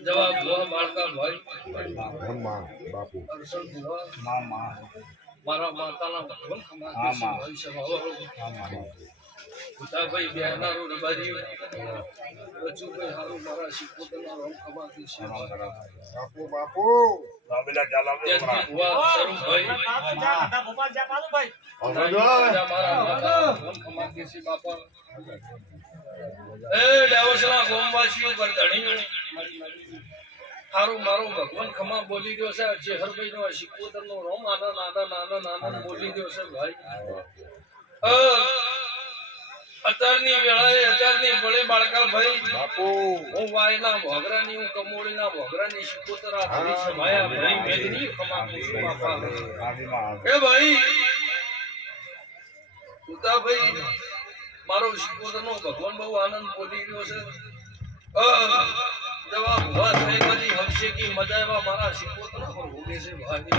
જવાબ બાળકા ભાઈ મારા માતાના ભગવાન ભાઈ બેનારો રબારી રચુભાઈ હારું મારા શિકોતરના રોમ ખમાતી છે બાપુ બાપુ બાબેલા ચાલા ભાઈ મારા માતા રોમ ખમાતી છે બાપા એ ડાવસના ગોમવાસીઓ પર ધણી હારું મારું ભગવાન ખમા બોલી ગયો છે ચેહરભાઈ નો શિકોતરનો રોમ આનંદ બોલી ગયો છે ભાઈ અત્યારની વેળાએ અત્યારની ભલે બાળકા ભાઈ બાપુ હું વાયના ભોગરાની હું કમોળીના ભોગરાની શિકોતર આ ધરી સમાયા ભાઈ મેદની ખમા પૂછું બાપા એ ભાઈ ઉતાભાઈ મારો શિકોતરનો ભગવાન બહુ આનંદ બોલી ગયો છે જવાબ વાત થઈ ગઈ હમશે કી મજા એવા મારા શિકોતર પર હોગે છે ભાઈ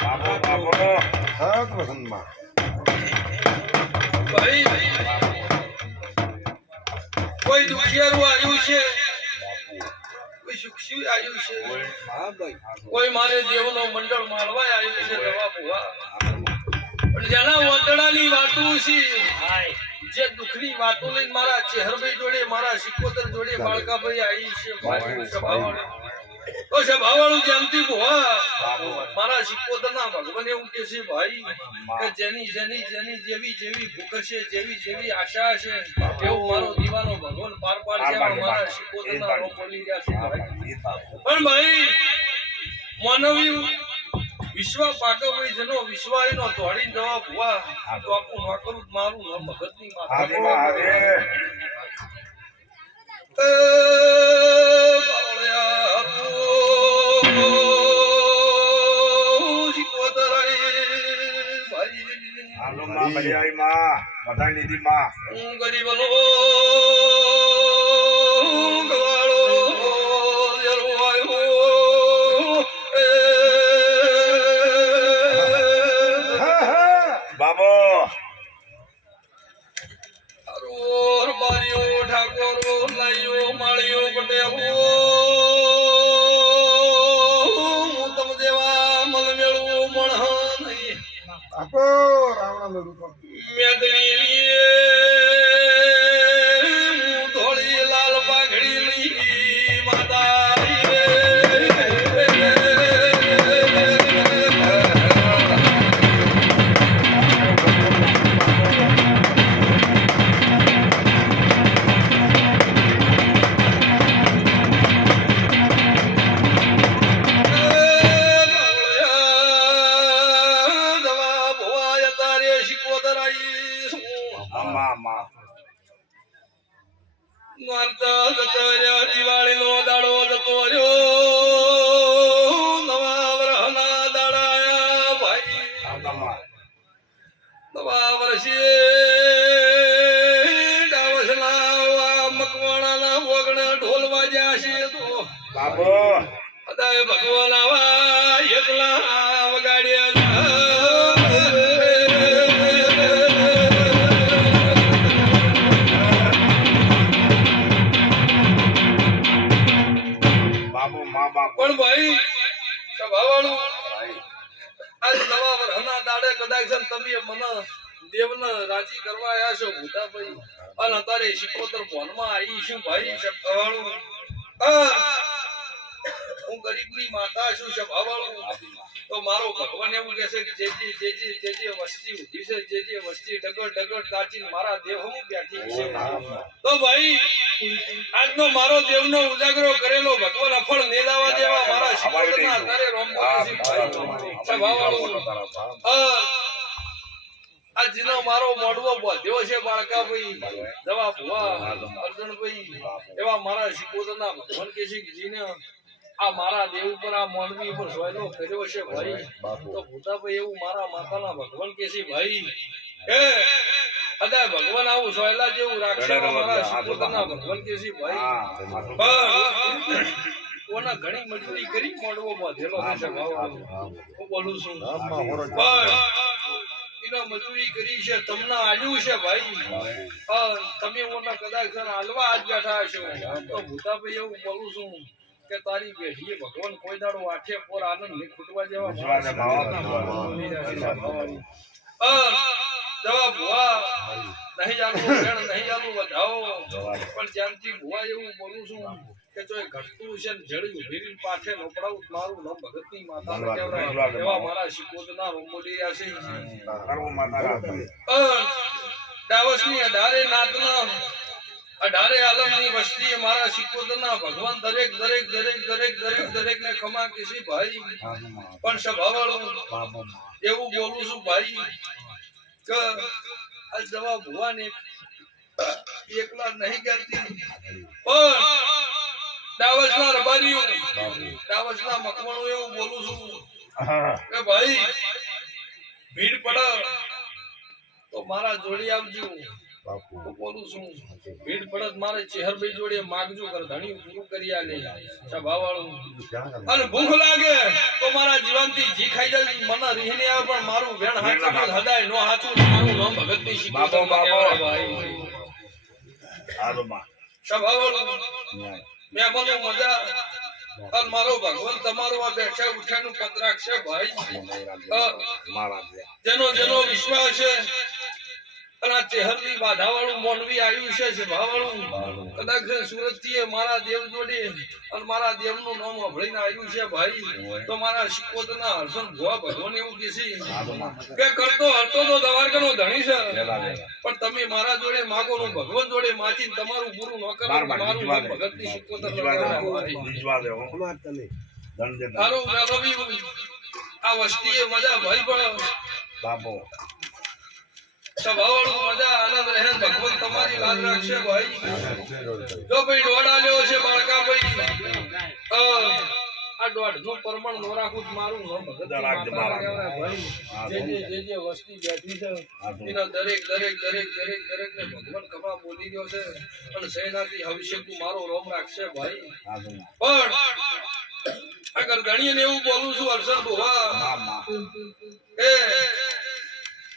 બાપો બાપો હા પ્રસન્નમાં ભાઈ કોઈ દુખિયારું આવ્યું છે કોઈ સુખી આવ્યું છે કોઈ મારે દેવનો મંડળ માળવા આવ્યું છે જવાબ હોવા પણ જેના વતડાની વાતો છે જે દુખની વાતો લઈને મારા ચેહરભાઈ જોડે મારા શિકોતર જોડે બાળકાભાઈ આવી છે તો સભાવાળું જેમથી ભોવા મારા શિકોતરના ભગવાન એવું કે છે ભાઈ કે જેની જેની જેની જેવી જેવી ભૂખ છે જેવી જેવી આશા છે એવું મારો દીવાનો ભગવાન પાર પાડશે મારા શિકોતરના રોમ બોલી રહ્યા છે પણ ભાઈ માનવી વિશ્વ પાકભાઈ જેનો વિશ્વાયનો દોડીને જવાબ હુઆ તો આપણું વાકરું મારું ન ભગતની માતા ગરીબનો ધોળી લાલ પાઘડી માતા દિવાળી નો દાડો જતો રહ્યો નવા વર્ષના દાડા ભાઈ નવા વર્ષે ડાવસના મકવાણાના વગણા ઢોલ વાજ્યા છે તો બાબો અદાય ભગવાન આવા એકલા વગાડ્યા પણ ભાઈ સભાવાળું આજ નવા વર્ષના દાડે કદાચ તમે મને દેવને રાજી કરવા આવ્યા છો ભૂતાભાઈ અને અત્યારે શિકોતર ભવનમાં આવી છું ભાઈ સભાવાળું હું ગરીબની માતા છું સભાવાળું તો મારો ભગવાન એવું કહે છે કે જે વસ્તી ઉભી છે જે વસ્તી ડગર તાચીને મારા દેવ હું બેઠી છે તો ભાઈ આજનો મારો દેવનો ઉજાગરો કરેલો ભગવાન અફળ નેલાવા દેવા મારા શિકોતરના તારે રોમ બોલે સભાવાળું આજનો મારો મોડવો બોધ્યો છે બાળકા ભાઈ જવા ભુવા અર્જુનભાઈ એવા મારા શિકોતરના ભગવાન કે છે જીને આ મારા દેવ ઉપર આ મોનવી ઉપર સોયલો કર્યો છે ભાઈ તો ભૂતાભાઈ એવું મારા માતાના ભગવાન કે છે ભાઈ એ અદા ભગવાન આવું સોયલા જેવું રાખશે મારા શિકોતરના ભગવાન કે છે ભાઈ કોના ઘણી મજૂરી કરી મોડવો બાંધેલો છે હું બોલું છું એના મજૂરી કરી છે તમને આલ્યું છે ભાઈ તમે મને કદાચ હાલવા આજ બેઠા છો તો ભૂતાભાઈ એવું બોલું છું કે તારી બેઠીએ ભગવાન કોઈ દાડો આઠે પોર આનંદ નહીં ખૂટવા જેવા જવા ભુવા નહીં આલું વેણ નહીં આલું વધાવો પણ જ્યાંથી ભુવા એવું બોલું છું કે જો ઘટતું છે ને જડી ઉભી પાછે નોપડાવું મારું નામ ભગતની માતા કહેવાય એવા મારા શિકોતના રોમોડિયા છે ડાવસની અઢારે નાતના અઢારે આલમની વસ્તી મારા શિકોતના ભગવાન દરેક દરેક દરેક દરેક દરેક દરેક ને ખમા કિસી ભાઈ પણ સ્વભાવવાળું એવું બોલું છું ભાઈ કે આ જવાબ ભુવાને એકલા નહીં કરતી પણ ડાવસના રબારીઓ ડાવસના મકવાણું એવું બોલું છું કે ભાઈ ભીડ પડે તો મારા જોડી આવજો બોલું છું ભીડ પડત મારે ચેહરભાઈ જોડે માગજો કર ધણી પૂરું કરી આલે સભાવાળું અને ભૂખ લાગે તો મારા જીવનથી જી ખાઈ જાય મને રીહને આવે પણ મારું વેણ હાચું હદાય નો હાચું મારું નામ ભગતની શીખો ભાઈ આરોમાં સભાવાળું મે મને મજા અને મારો ભગવાન તમારો આ બેઠા ઉઠાનું પત્રાક છે ભાઈ જેનો જેનો વિશ્વાસ છે અને આ ચેહરની બાધાવાળું મોનવી આવ્યું છે સભાવાળું કદાચ સુરત થી મારા દેવ જોડે અને મારા દેવનું નામ અભળીને આવ્યું છે ભાઈ તો મારા શિકોતના હર્ષન ભુવા ભગવાન એવું કે કરતો હરતો તો દવારકાનો ધણી છે પણ તમે મારા જોડે માગો નું ભગવાન જોડે માચીને તમારું પૂરું ન કરો મારું ભગતની શિકોતર આ વસ્તીએ મજા ભાઈ પણ બાપો સભાવાળું મજા આનંદ રહે ભગવાન તમારી લાજ રાખશે ભાઈ જો ભાઈ દોડ આલ્યો છે બાળકા ભાઈ આ દોડ નું પરમણ નો રાખું મારું નામ ભગત ભાઈ જે વસ્તી બેઠી છે એના દરેક દરેક દરેક દરેક દરેક ને ભગવાન કમા બોલી ગયો છે અને સેનાથી હવિષ્ય તું મારો રોમ રાખશે ભાઈ પણ અગર ગણીએ ને એવું બોલું છું હર્ષદ ભુવા એ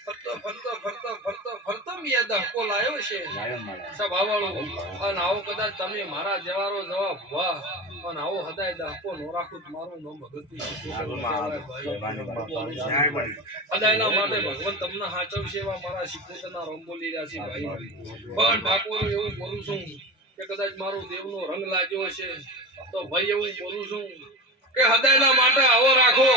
ફરતો મેં ધક્કો લાયો છે સભાવાળું અને આવો કદાચ તમે મારા જવારો જવાબ ભુવા અને આવો હદાય ધક્કો નો રાખું મારું નામ ભગતની હદાયના માટે ભગવાન તમને હાચવશે એવા મારા શિકોતરના રોમ બોલી રહ્યા છે ભાઈ પણ ઠાકોર એવું બોલું છું કે કદાચ મારું દેવનો રંગ લાગ્યો હશે તો ભાઈ એવું બોલું છું કે હદાયના માટે આવો રાખો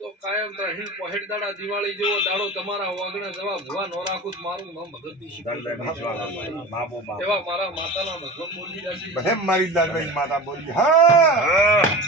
તો કાયમ રહીન પહેડ દાડા દિવાળી જેવો દાડો તમારા વાગણા જવા ભુવા નો રાખું મારું નામ ભગતની શિકોતર એવા મારા માતાના ભગવાન બોલી રહ્યા છે મારી દાદા માતા બોલી હા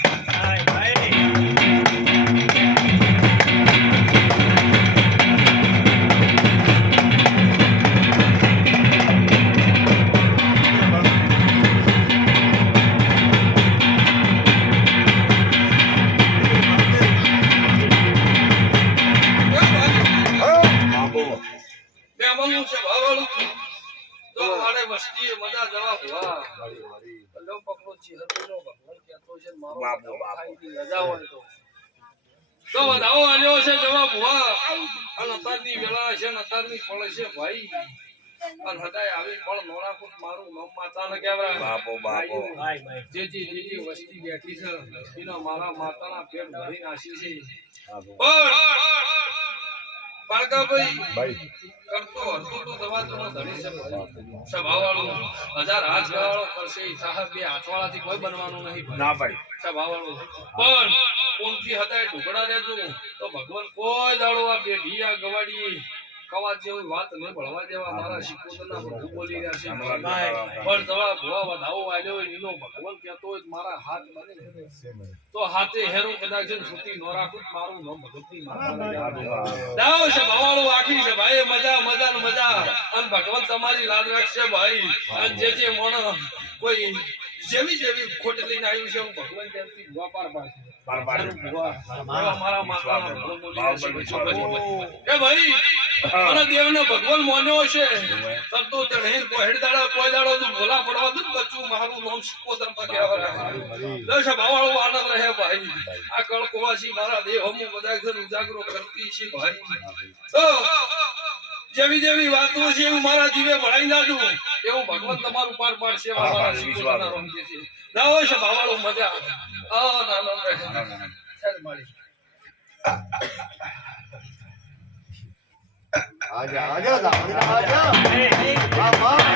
વસ્તી બેઠી છે એના મારા માતાના પેટ ભરી નાસી છે બાળકાભાઈ કરતો હતો તો દવાતો નો ધણી છે સભાવાળું 1000 હાથ વાળો કરશે સાહેબ બે હાથવાળાથી કોઈ બનવાનું નહીં ના ભાઈ સભાવાળું પણ કોણથી હતા ઢુકડા રહેજો તો ભગવાન કોઈ દાડો આ બેઢિયા ગવાડી કવાજ જેવી વાત નહીં ભળવા જેવા મારા શિકોતરના પ્રભુ બોલી રહ્યા છે પણ દવા ભુવા વધાવો આવ્યો હોય એનો ભગવાન કહેતો હોય મારા હાથ બને તો હાથે હેરો કદાચ છૂટી ન રાખું મારું નામ ભગતની માતા દાવ છે ભવાળું આખી છે ભાઈ મજા મજા ને મજા અને ભગવાન તમારી લાજ રાખશે ભાઈ અને જે મોણ કોઈ જેવી જેવી ખોટ લઈને આવ્યું છે હું ભગવાન ત્યાંથી ભુવા પાર પાડશે મારા માતાના ભગવાન બોલી એ ભાઈ મને દેવને ભગવાન માન્યો છે તબ તો ચઢે કોઈ દાડા કોઈ દાડો તું ભોલા પડવા દઉં બચ્ચું મારું નામ સિકોતર પર કહેવાય દસ ભાવાળો આનંદ રહે ભાઈ આ કળકોવાસી મારા દેહ હમુ બધા ઘર ઉજાગરો કરતી છે ભાઈ તો જેવી જેવી વાતો છે એવું મારા દીવે ભણાઈ નાખું એવું ભગવાન તમારું પાર પાડશે મારા સિકોતરના રમજે છે ના હોય છે ભાવાળો મજા આ ના ના ચાલ મારી આજા આજા વાહ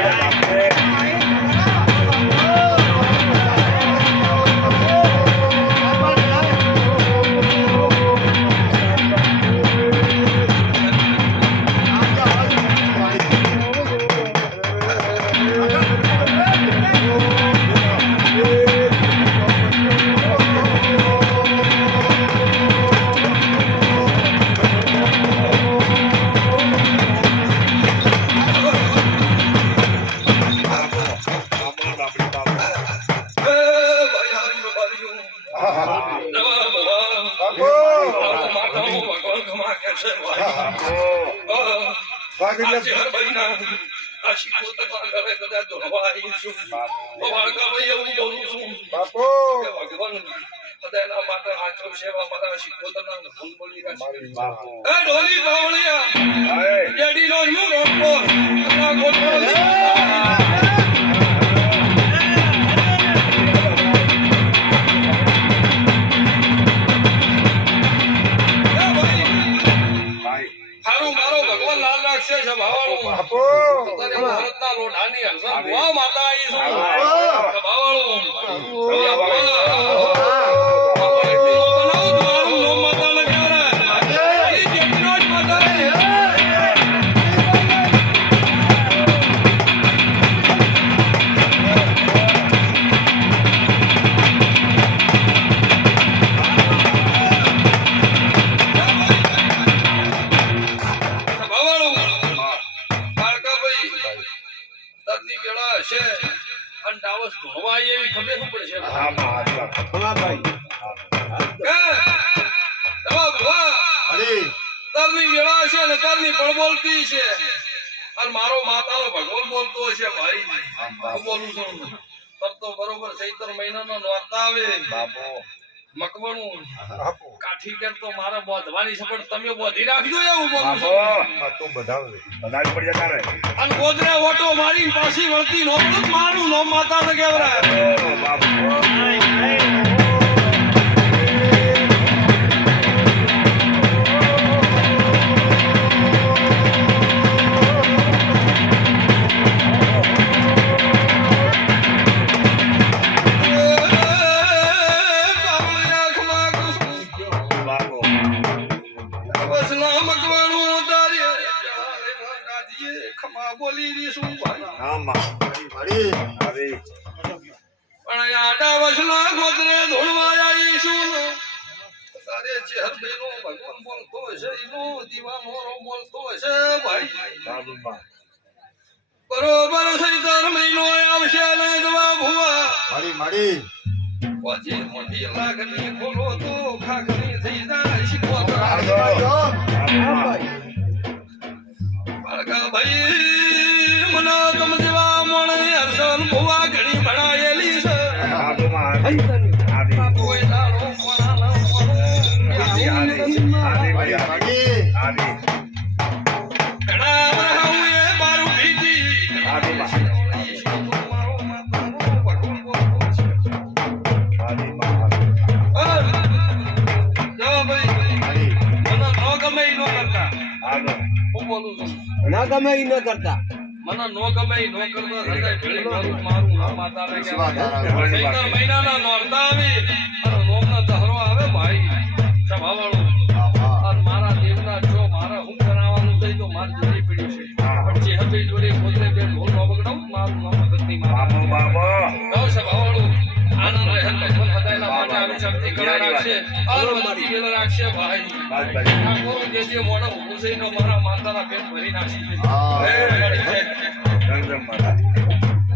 મારો માતાનો ભગવાન બોલતો હશે ભાઈ હું બોલું છું તબ તો બરોબર ચૈત્ર મહિનાનો નોરતા આવે મકવાનું કાઠી કેમ તો મારે બોધવાની છે પણ તમે બોધી રાખજો એવું બોલું છું અને ગોદરે ઓટો મારી પાછી વળતી નો મારું નો માતા ને કેવરા બરોબર સૈતર મહિનો આવશે ને જવા ભુવા મારી પછી મોટી લાગણી ખોલો તો ખાખરી થઈ જાય શીખવા બાળકા ભાઈ મને તમ જેવા મોણે હર્ષન ભુવા ઘણી ભણાયેલી છે કોઈ દાડો કોના ના ગમે ઈ ન કરતા મને નો ગમે ઈ નો કરતા સદાય ભેળી મારું મારું નામ માતાને કહેવાય મહિનાના નોરતા આવી અને નોમના દહરો આવે ભાઈ સભાવાળો અને મારા દેવના જો મારા હું કરાવવાનું છે તો મારી જોડી પડી છે પણ જે હવે જોડે પોતે બે ઢોલ નો બગડાવું મારું નામ ભગતની માતા સભાવાળો આનંદ રહે ભગવાન હદાયના માટે આવી શક્તિ કળા રાખશે આનંદથી વેલ રાખશે ભાઈ આ કોરું જે મોડા ઉભું છે મારા માતાના પેટ ભરી નાખી છે